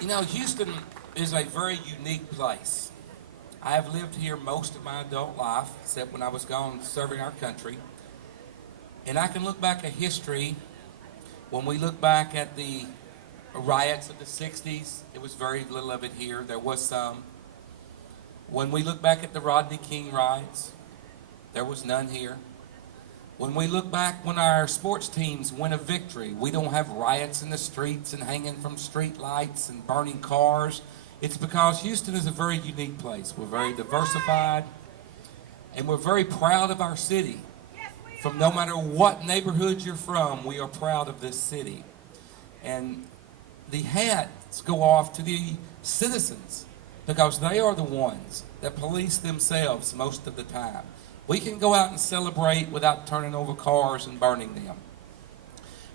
You know, Houston is a very unique place. I have lived here most of my adult life, except when I was gone serving our country. And I can look back at history. When we look back at the riots of the 60s, there was very little of it here. There was some. When we look back at the Rodney King riots, there was none here. When we look back when our sports teams win a victory, we don't have riots in the streets and hanging from street lights and burning cars. It's because Houston is a very unique place. We're very diversified, and we're very proud of our city. From no matter what neighborhood you're from, we are proud of this city. And the hats go off to the citizens because they are the ones that police themselves most of the time. We can go out and celebrate without turning over cars and burning them.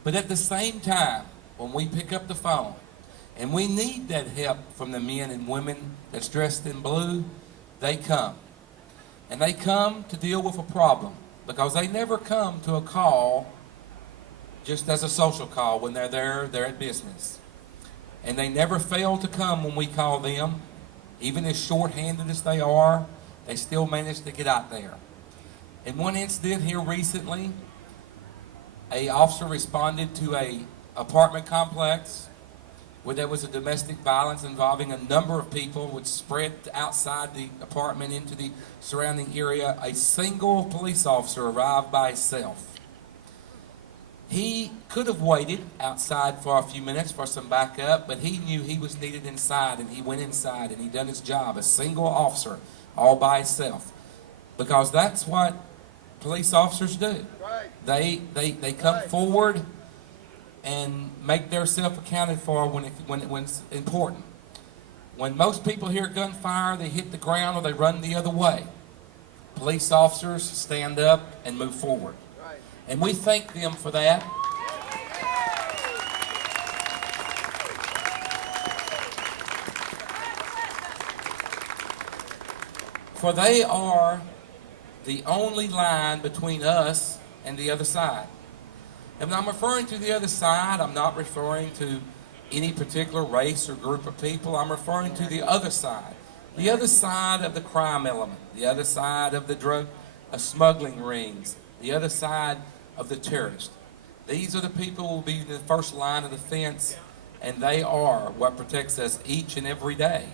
But at the same time, when we pick up the phone and we need that help from the men and women that's dressed in blue, they come. And they come to deal with a problem because they never come to a call just as a social call. When they're there, they're at business. And they never fail to come when we call them. Even as short-handed as they are, they still manage to get out there. In one incident here recently, an officer responded to an apartment complex where there was a domestic violence involving a number of people, which spread outside the apartment into the surrounding area. A single police officer arrived by himself. He could have waited outside for a few minutes for some backup, but he knew he was needed inside, and he went inside and he done his job. A single officer, all by himself, because that's what police officers do. They come forward and make themselves accounted for when it's important. When most people hear gunfire, they hit the ground or they run the other way. Police officers stand up and move forward. And we thank them for that. For they are the only line between us and the other side. And when I'm referring to the other side, I'm not referring to any particular race or group of people. I'm referring to the other side. The other side of the crime element. The other side of the drug smuggling rings. The other side of the terrorist. These are the people who will be in the first line of defense, and they are what protects us each and every day.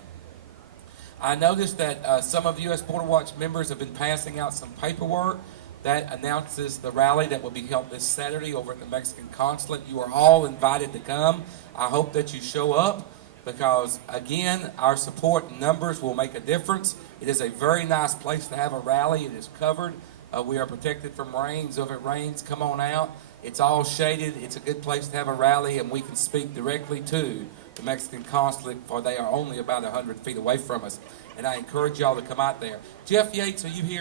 I noticed that some of U.S. Border Watch members have been passing out some paperwork that announces the rally that will be held this Saturday over at the Mexican Consulate. You are all invited to come. I hope that you show up because, again, our support numbers will make a difference. It is a very nice place to have a rally. It is covered. We are protected from rain, so if it rains, come on out. It's all shaded. It's a good place to have a rally, and we can speak directly to the Mexican Consulate, for they are only about 100 feet away from us. And I encourage y'all to come out there. Jeff Yates, are you here?